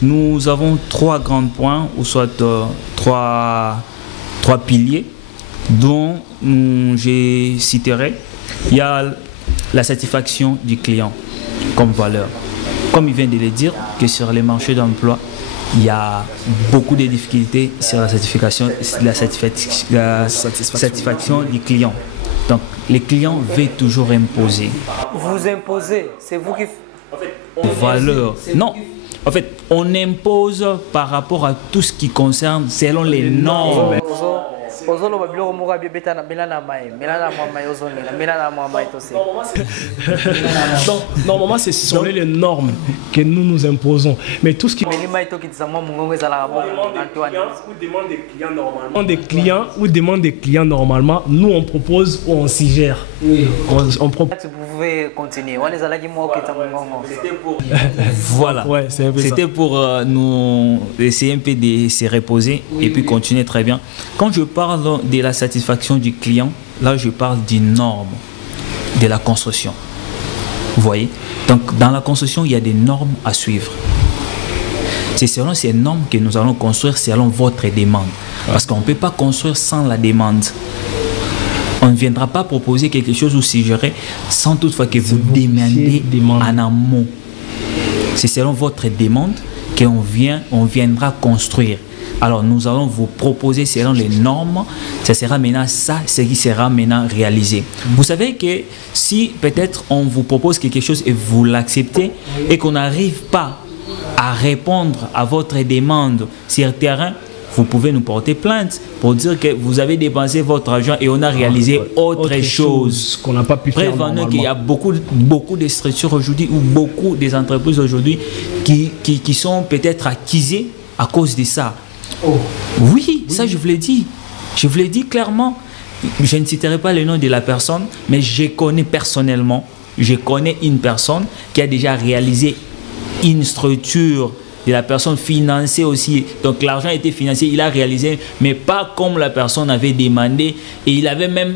nous avons 3 grands points ou soit trois piliers dont je citerai. Il y a la satisfaction du client comme valeur. comme il vient de le dire, que sur les marchés d'emploi, il y a beaucoup de difficultés sur la satisfaction du client. Donc, les clients veulent toujours imposer. Vous imposez, c'est vous qui... Valeur. Non. En fait, on impose par rapport à tout ce qui concerne selon les normes. Donc, normalement, ce sont les normes que nous imposons. Mais tout ce qui demande des clients normalement, nous on propose ou on s'y gère. Oui. On propose. Vous pouvez continuer. Voilà. Ouais, c'était pour nous essayer un peu de se reposer et puis continuer très bien. Quand je parle de la satisfaction du client, là je parle des normes de la construction. Vous voyez? Donc dans la construction, il y a des normes à suivre. C'est selon ces normes que nous allons construire selon votre demande. Parce qu'on ne peut pas construire sans la demande. On ne viendra pas proposer quelque chose ou suggérer sans toutefois que vous demandez en amont. C'est selon votre demande qu'on viendra construire. Alors nous allons vous proposer selon les normes, ce sera maintenant ça, ce qui sera maintenant réalisé. Vous savez que si peut-être on vous propose quelque chose et vous l'acceptez et qu'on n'arrive pas à répondre à votre demande sur le terrain, vous pouvez nous porter plainte pour dire que vous avez dépensé votre argent et on a réalisé autre chose qu'on n'a pas pu faire normalement. Qu'il y a beaucoup de structures aujourd'hui ou beaucoup des entreprises aujourd'hui qui sont peut-être accusées à cause de ça. Oh. Oui, ça je vous l'ai dit. Je vous l'ai dit clairement. Je ne citerai pas le nom de la personne, mais je connais personnellement, une personne qui a déjà réalisé une structure de la personne financée aussi. Donc l'argent a été financé, il a réalisé, mais pas comme la personne avait demandé. Et il avait même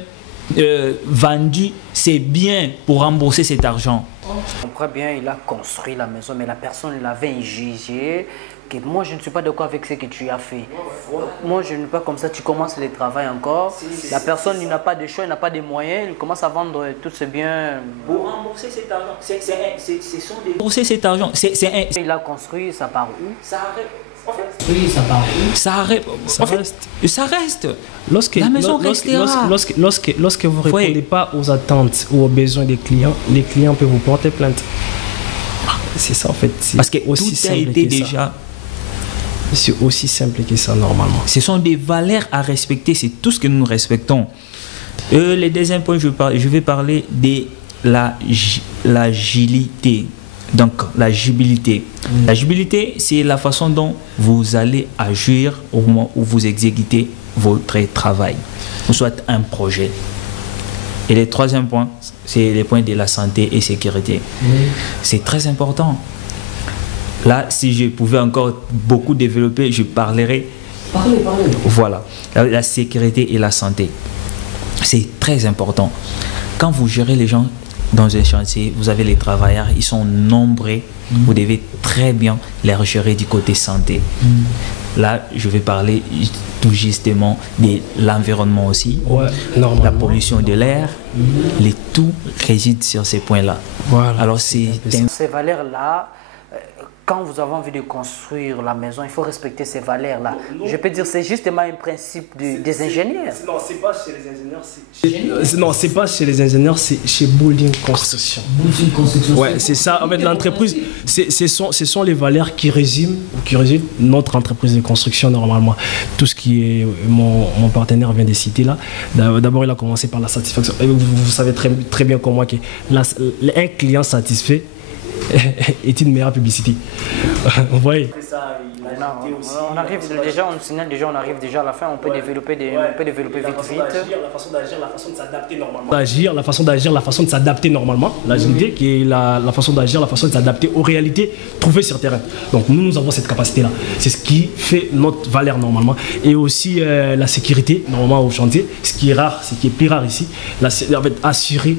vendu ses biens pour rembourser cet argent. Je comprends bien, il a construit la maison, mais la personne l'avait jugé. Que moi, je ne suis pas d'accord avec ce que tu as fait. Moi, je ne suis pas comme ça. Tu commences le travail encore. La personne, il n'a pas de choix, il n'a pas de moyens. Il commence à vendre tous ses biens. Pour rembourser cet argent. Rembourser cet argent. Il a construit, ça part où? Ça arrête. En fait, oui, ça part où? Ça arrête. Ça reste. La maison restera. Lorsque vous ne répondez pas aux attentes ou aux besoins des clients, les clients peuvent vous porter plainte. C'est ça en fait. Parce que tout a été déjà... C'est aussi simple que ça normalement. Ce sont des valeurs à respecter, c'est tout ce que nous respectons. Le deuxième point, je vais parler de l'agilité. Donc l'agilité. L'agilité, c'est la façon dont vous allez agir au moment où vous exécutez votre travail, ou soit un projet. Et le troisième point, c'est le point de la santé et sécurité. C'est très important. Là, si je pouvais encore beaucoup développer, je parlerais. Parlez. Voilà, la sécurité et la santé. C'est très important. Quand vous gérez les gens dans un chantier, vous avez les travailleurs, ils sont nombreux. Vous devez très bien les gérer du côté santé. Là, je vais parler tout justement de l'environnement aussi. Ouais, la pollution de l'air. Tout réside sur ces points-là. Voilà. Alors, ces valeurs-là, quand vous avez envie de construire la maison, il faut respecter ces valeurs-là. Je peux dire, c'est justement un principe des ingénieurs. Non, c'est pas chez les ingénieurs. Non, c'est pas chez les ingénieurs, c'est chez Building Construction. Building Construction. Ouais, c'est ça. En fait, l'entreprise, ce sont les valeurs qui résument notre entreprise de construction normalement. Tout ce qui est mon partenaire vient de citer là. D'abord, il a commencé par la satisfaction. Vous savez très bien comme moi qu'un client satisfait est une meilleure publicité. Vous voyez? On arrive déjà, on signale déjà, on arrive déjà à la fin, on peut développer vite. La façon d'agir, la façon de s'adapter normalement. La façon de s'adapter normalement. L'agilité qui est la façon d'agir, la façon de s'adapter aux réalités trouvées sur terrain. Donc nous avons cette capacité-là. C'est ce qui fait notre valeur normalement. Et aussi la sécurité normalement au chantier, ce qui est rare, ce qui est plus rare ici, en fait, assurer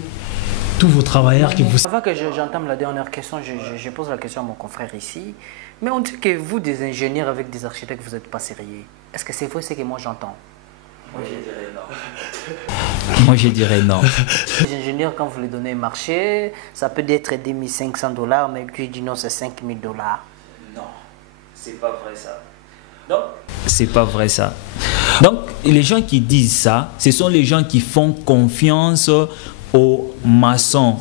tous vos travailleurs qui vous... Avant que j'entame la dernière question, je pose la question à mon confrère ici. Mais on dit que vous, des ingénieurs avec des architectes, vous n'êtes pas sérieux. Est-ce que c'est vrai ce que moi j'entends? Moi, je dirais non. Moi, je dirais non. Les ingénieurs, quand vous les donnez un marché, ça peut être 2500 $, mais puis il dit non, c'est 5000 $. Non, c'est pas vrai ça. Non, c'est pas vrai ça. Donc, les gens qui disent ça, ce sont les gens qui font confiance aux maçons.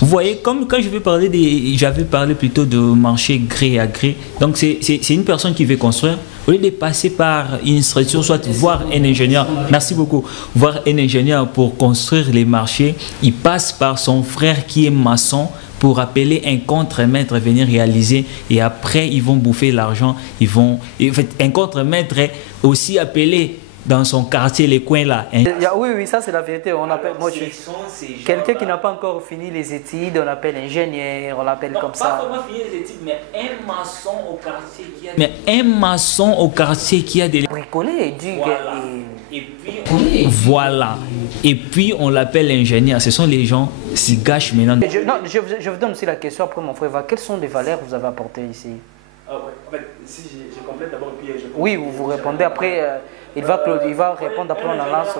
Vous voyez, comme quand j'avais parlé plutôt de marché gré à gré. Donc, c'est une personne qui veut construire. Au lieu de passer par une structure, soit voir un ingénieur, merci beaucoup, voir un ingénieur pour construire les marchés, il passe par son frère qui est maçon pour appeler un contremaître venir réaliser, et après ils vont bouffer l'argent. En fait, un contremaître est aussi appelé dans son quartier, les coins là. Oui, ça c'est la vérité. On appelle, quelqu'un qui n'a pas encore fini les études, on l'appelle ingénieur, on l'appelle comme ça. Pas vraiment fini les études, mais un maçon au quartier qui a des... Bricolé, Voilà. Et puis on l'appelle ingénieur. Ce sont les gens qui gâchent maintenant. Je vous donne aussi la question après mon frère. Quelles sont les valeurs que vous avez apportées ici? Ah ouais. En fait, si je complète d'abord, puis je... Oui, vous répondez après. Il va répondre après, on en lance.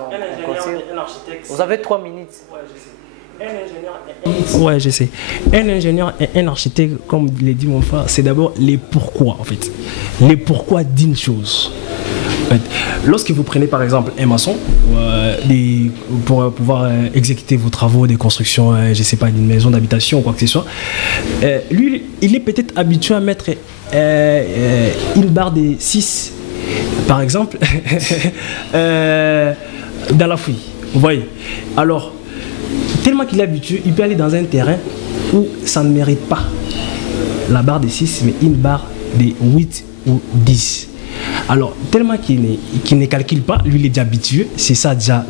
Vous avez 3 minutes. Ouais, je sais. Un ingénieur et un architecte, comme l'a dit mon frère, c'est d'abord les pourquoi, en fait. Les pourquoi d'une chose. En fait, lorsque vous prenez par exemple un maçon pour pouvoir exécuter vos travaux de construction, je ne sais pas, d'une maison d'habitation ou quoi que ce soit, lui, il est peut-être habitué à mettre une barre de 6, par exemple, dans la fouille. Vous voyez? Alors, tellement qu'il est habitué, il peut aller dans un terrain où ça ne mérite pas la barre de 6, mais une barre de 8 ou 10. Alors, tellement qu'il ne calcule pas, lui il est déjà habitué, c'est ça déjà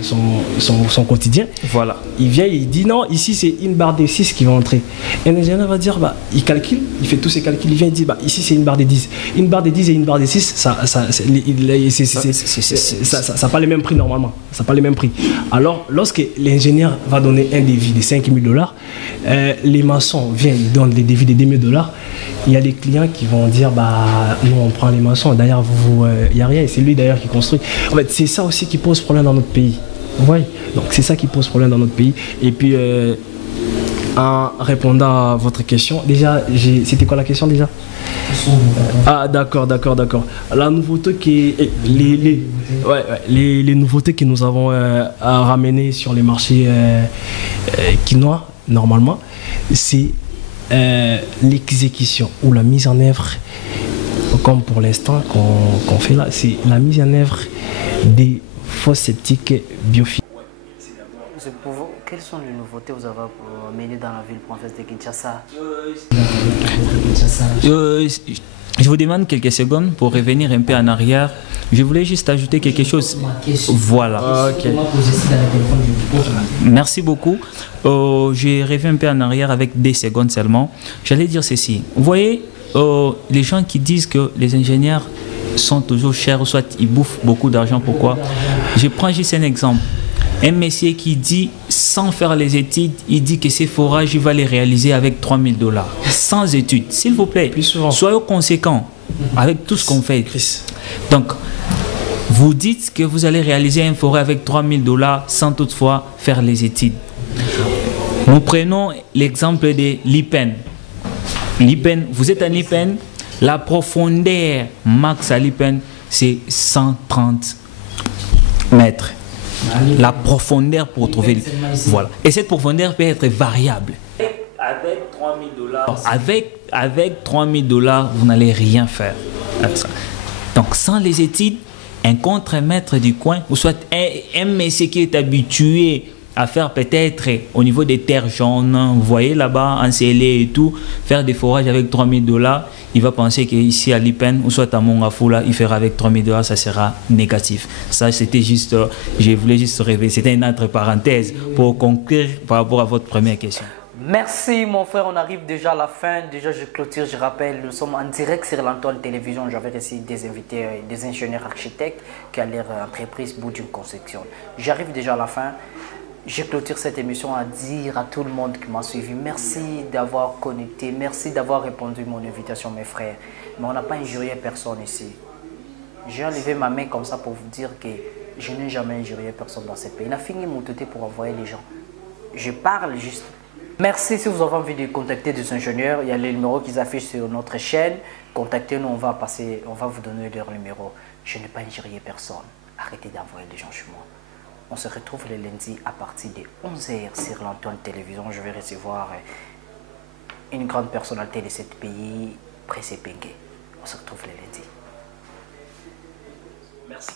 son quotidien. Voilà. Il vient, il dit non, ici c'est une barre de 6 qui va entrer. Et l'ingénieur va dire, bah, il calcule, il fait tous ses calculs, il vient, il dit, bah, ici c'est une barre de 10. Une barre de 10 et une barre de 6, ça n'a pas les mêmes prix normalement. Ça n'a pas les mêmes prix. Alors, lorsque l'ingénieur va donner un devis de 5 000 $, les maçons viennent, ils donnent des devis de 2 000 $. Il y a des clients qui vont dire, bah, nous on prend les maçons, d'ailleurs il n'y a rien, et c'est lui d'ailleurs qui construit. En fait, c'est ça aussi qui pose problème dans notre pays. Vous voyez? Donc c'est ça qui pose problème dans notre pays. Et puis, en répondant à votre question, déjà, c'était quoi la question déjà? Ah d'accord. La nouveauté les nouveautés que nous avons à ramener sur les marchés quinois, normalement, c'est l'exécution ou la mise en œuvre, comme pour l'instant qu'on fait là, c'est la mise en œuvre des fosses septiques biophysiques. Quelles sont les nouveautés que vous avez amenées dans la ville province de Kinshasa? Je vous demande quelques secondes pour revenir un peu en arrière. Je voulais juste ajouter quelque chose. Voilà. Okay. Merci beaucoup. Je reviens un peu en arrière avec 2 secondes seulement. J'allais dire ceci. Vous voyez, les gens qui disent que les ingénieurs sont toujours chers, soit ils bouffent beaucoup d'argent. Pourquoi? Je prends juste un exemple. Un messier qui dit, sans faire les études, il dit que ces forages, il va les réaliser avec 3 000 $. Sans études, s'il vous plaît. Soyez conséquents avec tout ce qu'on fait. Donc, vous dites que vous allez réaliser un forage avec 3 000 $ sans toutefois faire les études. Nous prenons l'exemple de l'IPEN. L'IPEN, vous êtes à l'IPEN, la profondeur max à l'IPEN, c'est 130 mètres. La profondeur pour trouver... Voilà. Et cette profondeur peut être variable. Avec 3 000 $. Avec 3 000 $, vous n'allez rien faire. Donc, sans les études, un contremaître du coin, ou soit un messier qui est habitué à faire peut-être au niveau des terres jaunes, vous voyez là-bas, encelé et tout, faire des forages avec 3 000 $, il va penser qu'ici à Lipen, ou soit à Mongafula, il fera avec 3 000 $, ça sera négatif. Ça, c'était juste, je voulais juste rêver, c'était une autre parenthèse pour conclure par rapport à votre première question. Merci mon frère, on arrive déjà à la fin. Déjà je clôture, je rappelle, nous sommes en direct sur l'Antoine Télévision. J'avais reçu des invités, des ingénieurs architectes qui ont leur entreprise Boudjoum Construction. J'arrive déjà à la fin. Je clôture cette émission à dire à tout le monde qui m'a suivi, merci d'avoir connecté, merci d'avoir répondu à mon invitation mes frères. Mais on n'a pas injurié personne ici. J'ai enlevé ma main comme ça pour vous dire que Je n'ai jamais injurié personne dans ce pays. Il a fini mon tête pour envoyer les gens. Je parle juste. Merci si vous avez envie de contacter des ingénieurs. Il y a les numéros qu'ils affichent sur notre chaîne. Contactez-nous, on va vous donner leur numéro. Je n'ai pas injurié personne. Arrêtez d'envoyer les gens chez moi. On se retrouve le lundi à partir de 11h sur l'Antoine Télévision. Je vais recevoir une grande personnalité de ce pays, Pressé Pengue. On se retrouve le lundi. Merci.